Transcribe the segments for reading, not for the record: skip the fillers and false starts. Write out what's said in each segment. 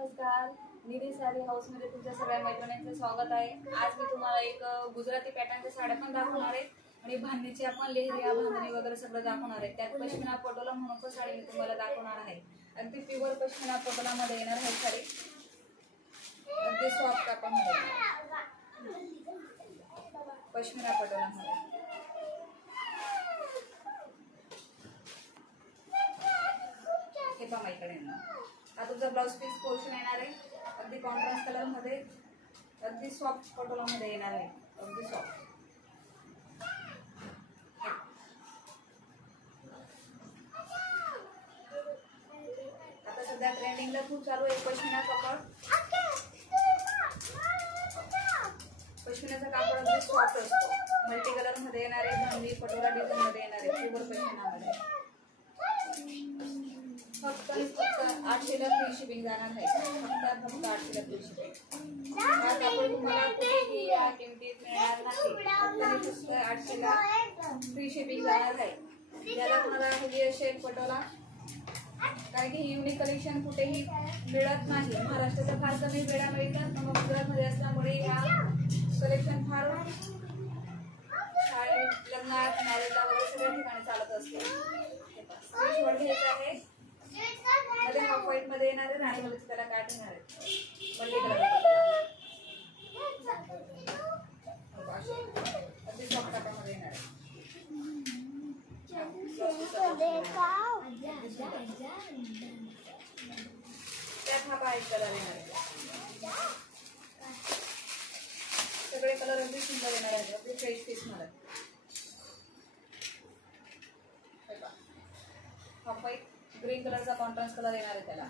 नमस्कार, निधी साडी हाऊस मध्ये तुमच्या सगळ्या मैत्रिणींचं स्वागत आहे। आज मी तुम्हाला एक गुजराती पॅटर्नच्या साड्या पण दाखवणार आहे आणि भांडीची आपण लेहरिया भांडणी वगैरे सगळं दाखवणार आहे। त्यात पश्मिना पटोला म्हणून पण साडी मी तुम्हाला दाखवणार आहे। अगदी प्युअर पश्मिना पटोला मध्ये येणार आहे साडी, अगदी सॉफ्ट कापडामध्ये पश्मिना पटोला मध्ये। हे पहा मैत्रिणींना, हा तुमचा ब्लाउज पीस पोर्शन येणार आहे, अगदी कॉन्ट्रास्ट कलर मध्ये, अगदी सॉफ्ट पटोला मध्ये येणार आहे, अगदी सॉफ्ट। आता सध्या ट्रेंडिंगला खूप चालू आहे पश्मिना कापड। पश्मिनाचा कापड अगदी सॉफ्ट असतो, मल्टी कलर मध्ये येणार आहे, भांडी पटोला डिझाइन मध्ये येणार आहे, प्युअर पश्मिना मध्ये। फक्त 800 ला फ्री शिपिंग जाणार आहे, फक्त 800 ला फ्री शिपिंग। हा कापड तुम्हाला कुठेही या किमतीत मिळणार नाही, फक्त 800 ला फ्री शिपिंग जाणार आहे। ज्याला तुम्हाला हवी असेल पटोला, कारण की ही युनिक कलेक्शन कुठेही मिळत नाही, महाराष्ट्राच्या फार कमी वेळा मिळतात, मग गुजरातमध्ये असल्यामुळे ह्या कलेक्शन फार शाळेत, लग्नात, मॅरेजला वगैरे सगळ्या ठिकाणी चालत असते। स्क्रीनशॉट घ्यायचा आहे, मध्ये हाफ व्हाईट मध्ये येणार आहे, राणी मध्ये त्याला काट येणार आहे, मल्टी कलर अगदी सॉफ्ट कापडामध्ये येणार आहे। त्यात हा व्हाईट कलर येणार आहे, सगळे कलर अगदी सुंदर येणार आहे, अगदी फ्रेश पीस मध्ये। हाफ व्हाईट ग्रीन कलरचा कॉन्ट्रास्ट कलर येणार आहे, त्याला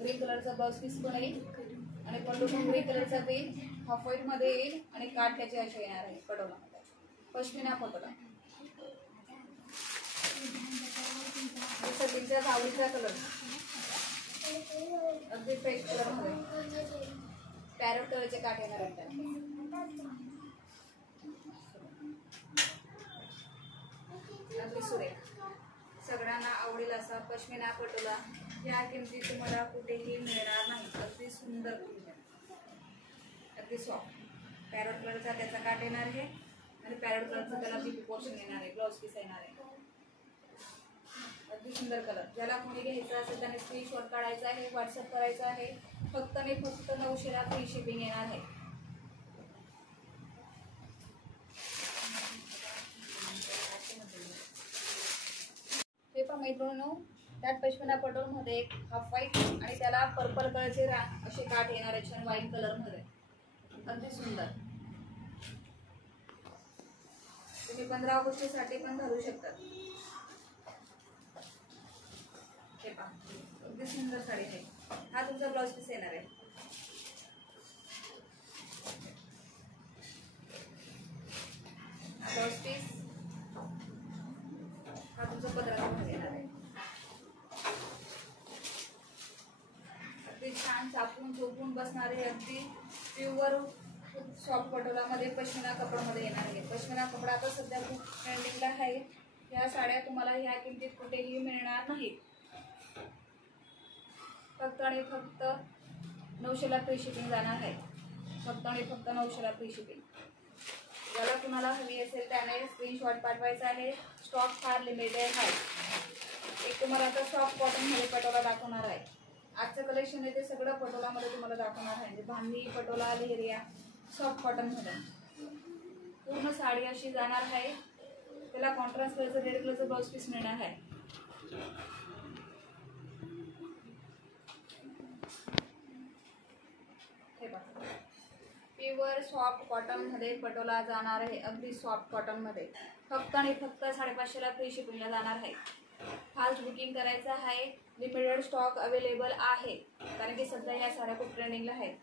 ग्रीन कलरचा ब्लाउज पीस पण येईल आणि पल्लू पण ग्रीन कलरचा येईल, हाफ व्हाईट मध्ये येईल आणि काठ त्याचे असे येणार आहे पटोला मध्ये, पश्मिना पटोला। सगळींच्या आवडीचा कलर, अगदी फ्रेश कलर मध्ये, पॅरोट कलरचे काठ येणार आहेत त्याला, अगदी सुरेख, सगळ्यांना आवडेल असा पश्मिना पटोला या किमतीत तुम्हाला कुठेही मिळणार नाही, अगदी सुंदर, अगदी सॉफ्ट। पॅरोट कलरचा त्याचा काठ येणार आहे आणि पॅरोट कलरचा त्याला बीपी पोर्शन येणार आहे, ब्लाउज पीस येणार आहे, अगदी सुंदर कलर। ज्याला कोणी घ्यायचं असेल त्याने स्क्रीनशॉट काढायचा आहे, व्हॉट्सअप करायचा आहे, फक्त 900 ला फ्री शिपिंग येणार आहे। हे पण मैत्रिणींनो, त्यात पश्मिना पटोल मध्ये एक हाफ व्हाईट आणि त्याला पर्पल कलरचे असे काठ येणार आहे, छान व्हाईट कलर मध्ये, अगदी सुंदर। तुम्ही 15 ऑगस्टसाठी पण घालू शकता। हे पहा, अगदी सुंदर साडी आहे। हा तुमचा ब्लाउज पीस येणार आहे, ब्लाउज पीस हा तुमचा पदराचा भाग येणार आहे, अगदी छान चापून चोपून बसणारे, अगदी प्युअर सॉफ्ट पटोला मध्ये पश्मिना कपडामध्ये येणार आहे। पश्मिना कपडा आता सध्या खूप ट्रेंडिंगला आहे, ह्या साड्या तुम्हाला ह्या किमतीत कुठेही मिळणार नाहीत, फक्त आणि फक्त 900 ला फ्री शिपिंग जाणार आहे, फक्त आणि फक्त 900 ला फ्री शिपिंग। ज्याला कुणाला हवी असेल त्याने स्क्रीनशॉट पाठवायचा आहे, स्टॉक फार लिमिटेड आहे। एक तुम्हाला आता सॉफ्ट कॉटन मध्ये पटोला दाखवणार आहे, आजचं कलेक्शन आहे ते सगळं पटोलामध्ये तुम्हाला दाखवणार आहे, भांडी पटोला लेहरिया सॉफ्ट कॉटन मध्ये पूर्ण साडी अशी जाणार आहे, त्याला कॉन्ट्रास्ट कलरचं रेड कलरचं ब्लाउज पीस मिळणार आहे। हे बघा, प्युअर सॉफ्ट कॉटन मध्ये पटोला जाणार आहे, अगदी सॉफ्ट कॉटन मध्ये, फक्त आणि फक्त 550 ला फ्री शिपिंगला जाणार आहे। फास्ट बुकिंग करायचं आहे, लिमिटेड स्टॉक अवेलेबल आहे, कारण की सध्या या साड्या खूप ट्रेंडिंगला आहेत।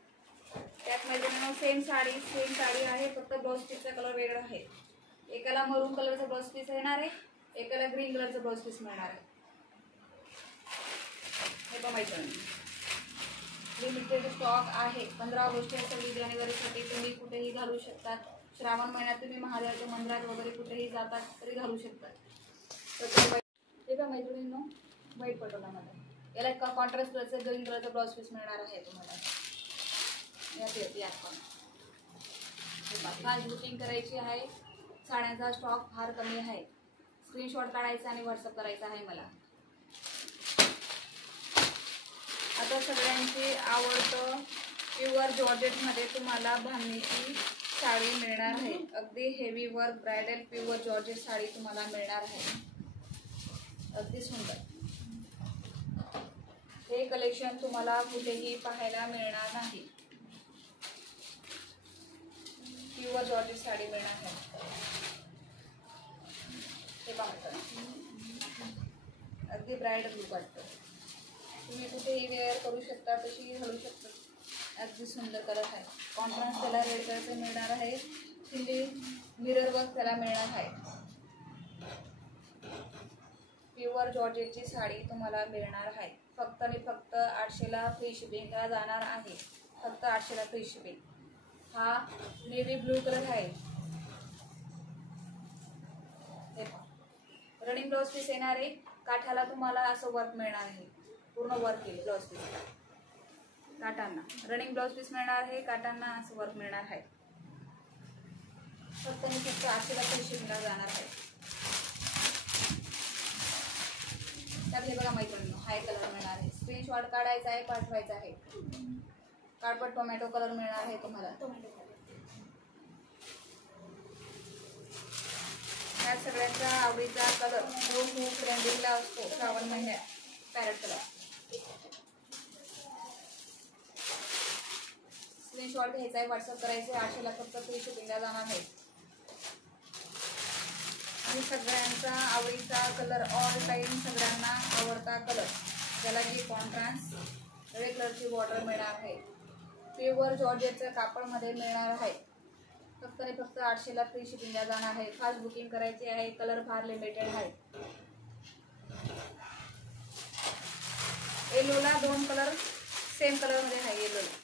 त्यात मैत्रिणींनो सेम साडी आहे, फक्त ब्लाउज पीसचा कलर वेगळा आहे, एकाला मरून कलरचा ब्लाउज पीस येणार आहे, एकाला ग्रीन कलरचा ब्लाउज पीस मिळणार आहे। हे पण मैत्रिणी लिमिटेड स्टॉक आहे, 15 ऑगस्ट 26 जानेवारीसाठी तुम्ही कुठेही घालू शकतात, श्रावण महिन्यात तुम्ही महादेवाच्या मंदिरात वगैरे कुठेही जातात तरी घालू शकतात। हे पण मैत्रिणींनो व्हाईट पटोलामध्ये याला कॉन्ट्रास्ट कलरचं ग्रीन कलरचं ब्लाउज पीस मिळणार आहे तुम्हाला. यात येते आपण फास्ट बुकिंग करायची आहे. साड्यांचा स्टॉक फार कमी आहे. स्क्रीनशॉट काढायचा आणि व्हॉट्सअप करायचा आहे मला. आता सगळ्यांची आवडतं प्युअर जॉर्जेटमध्ये तुम्हाला बांधणीची साडी मिळणार आहे. अगदी heavy work bridal pure georgette sari तुम्हाला मिळणार आहे. अगदी सुंदर हे कलेक्शन तुम्हाला कुठेही पाहायला मिळणार नाही. प्युअर जॉर्जेट साडी मिळणार आहे. हे पाहता अगदी ब्रायडल लुक वाटतं. तुम्ही कुठेही वेअर करू शकता, तशी घालू शकता. अगदी सुंदर कलर आहे. कॉन्ट्रास्ट त्याला रेड कलरचं मिळणार आहे. चिल्ली मिरर वर्क त्याला मिळणार आहे. प्युअर जॉर्जेटची साडी तुम्हाला मिळणार आहे. फक्त आणि फक्त 800ला फ्री शिपिंगला जाणार आहे. फक्त 800ला फ्री शिपिंग. हा नेव्ही ब्लू कलर आहे. रनिंग ब्लाउज पीस येणार आहे. काठाला तुम्हाला असं वर्क मिळणार आहे. पूर्ण वर्क केले ब्लाउज पीस. काटांना रनिंग ब्लाउज पीस मिळणार आहे. काटांना असं वर्क मिळणार आहे. फक्त आणि फक्त 800ला फ्री शिपिंगला जाणार आहे. त्यात हे बघा मैत्रिणी हाय कलर मिळणार आहे. स्क्रीनशॉट काढायचा आहे, पाठवायचा आहे. काळपट टोमॅटो कलर मिळणार आहे तुम्हाला. ह्या सगळ्यांचा आवडीचा कलर जो खूप ट्रेंडिंगला असतो श्रावण महिन्यात, पॅरेट कलर. स्क्रीनशॉट घ्यायचा आहे, व्हॉट्सअप करायचे. 800ला फक्त फ्री शिपिंगला जाणार आहे. आणि सगळ्यांचा आवडीचा कलर, ऑल टाईम सगळ्यांना आवडता कलर, ज्याला की कॉन्ट्रास्ट रेड कलरची बॉर्डर मिळणार आहे. प्युअर जॉर्जेटच्या कापडमध्ये मिळणार आहे. फक्त आणि फक्त 800ला फ्री शिपिंगला जाणार आहे. फास्ट बुकिंग करायची आहे. कलर फार लिमिटेड आहे. येलोला 2 कलर सेम कलरमध्ये आहे. येलोला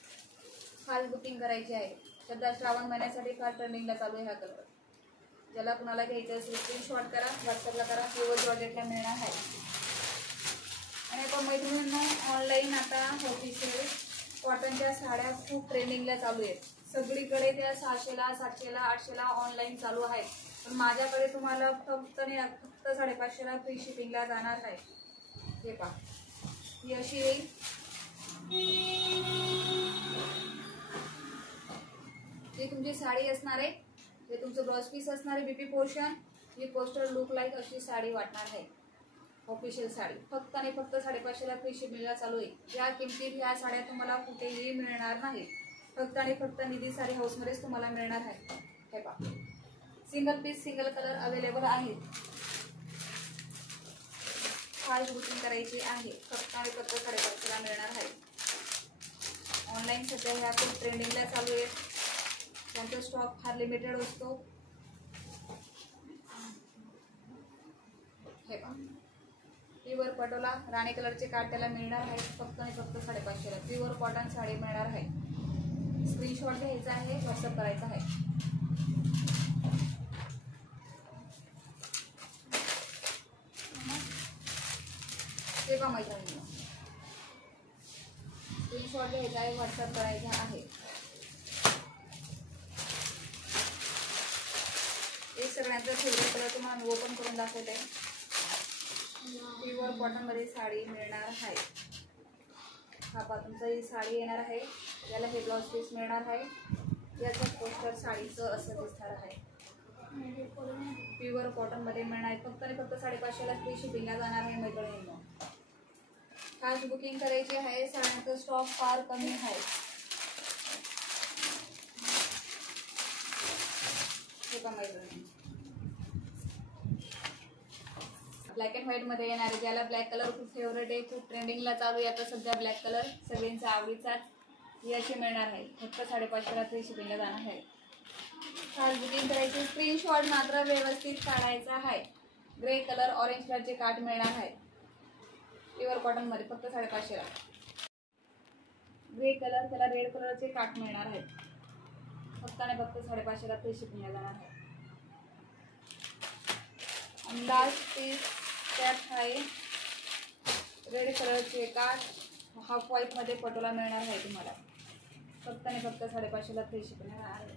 फास्ट बुकिंग करायची आहे. सध्या श्रावण महिन्यासाठी फार ट्रेंडिंगला चालू आहे हा कलर. ज्याला कुणाला घ्यायचं असेल स्क्रीनशॉट करा, व्हॉट्सअपला करा. प्युअर जॉर्जेटला मिळणार आहे. आणि आपण मैत्रिणींना ऑनलाईन आता ऑफिशियल कॉटनच्या साड्या खूप ट्रेंडिंगला चालू आहेत. सगळीकडे त्या 600ला 700ला 800ला ऑनलाईन चालू आहे. पण माझ्याकडे तुम्हाला फक्त 550ला फ्री शिपिंगला जाणार आहे. हे पहा ही अशी येईल. ही तुमची साडी असणार आहे. हे तुमचं ब्लाउज पीस असणार आहे. BP portion. ही पोस्टर लुक लाईक अशी साडी वाटणार आहे. ऑफिशियल साडी फक्त आणि फक्त 550ला फ्री शिपिंगला चालू आहे. या किमतीत ह्या साड्या तुम्हाला कुठेही मिळणार नाही. फक्त आणि फक्त निधी साडी हाऊसमध्येच तुम्हाला मिळणार आहे. हे पहा single piece single colour available आहे. फास्ट बुकिंग करायची आहे. फक्त आणि फक्त 550ला मिळणार आहे. ऑनलाईन सध्या ह्या खूप ट्रेंडिंगला चालू आहे. त्यांचा स्टॉक फार लिमिटेड असतो. हे पहा प्युअर पटोला राणी कलरचे काठ त्याला मिळणार आहे. फक्त आणि फक्त 550ला प्युअर कॉटन साडी मिळणार आहे. स्क्रीनशॉट घ्यायचा आहे, व्हॉट्सअप करायचा आहे. ते पहा मैत्रिणींनो स्क्रीनशॉट घ्यायचा आहे, व्हॉट्सअप करायचा आहे. एक सगळ्यांचा फेवरेट कलर तुम्हाला ओपन करून दाखवते. प्युअर कॉटनमध्ये साडी मिळणार आहे. हा पहा तुमचा ही साडी येणार आहे. याला हे ब्लाउज पीस मिळणार आहे. याचं पोस्टर साडीचं असं दिसणार आहे. प्युअर कॉटनमध्ये मिळणार आहे. फक्त आणि फक्त 550ला फ्री शिपिंगला जाणार आहे मैत्रिणींनो. फास्ट बुकिंग करायची आहे. साड्यांचा स्टॉक फार कमी आहे. हे पहा मैत्रिणी ब्लॅक अँड व्हाईटमध्ये येणार आहे. ज्याला ब्लॅक कलर खूप फेवरेट आहे, खूप ट्रेंडिंगला चालू आहे आता सध्या ब्लॅक कलर सगळ्यांचा आवडीचाच. ही अशी मिळणार आहे. फक्त 550ला फ्री शिपिंगला जाणार आहे. फास्ट बुकिंग करायची. स्क्रीनशॉट मात्र व्यवस्थित काढायचा आहे. ग्रे कलर ऑरेंज कलरचे काठ मिळणार आहे. प्युअर कॉटनमध्ये फक्त 550ला. ग्रे कलर त्याला रेड कलरचे काठ मिळणार आहेत. फक्त आणि फक्त 550ला फ्री शिपिंगला जाणार आहे. आणि लास्ट पीस त्यात आहे रेड कलरचे काठ हाफ व्हाईटमध्ये पटोला मिळणार आहे तुम्हाला. फक्त आणि फक्त 550ला फ्री शिपिंग आहे.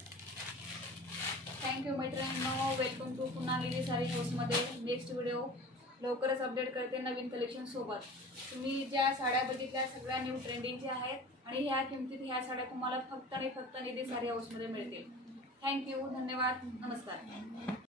थँक्यू मैत्रिणींनो. वेलकम टू पुन्हा लिली साडी हाऊसमध्ये. नेक्स्ट व्हिडिओ लवकरच अपडेट करते नवीन कलेक्शन सोबत. तुम्ही ज्या साड्या बघितल्या सगळ्या न्यू ट्रेंडिंगच्या आहेत आणि ह्या किमतीत ह्या साड्या तुम्हाला फक्त आणि फक्त निधी साडी हाऊसमध्ये मिळतील. थँक्यू. धन्यवाद. नमस्कार.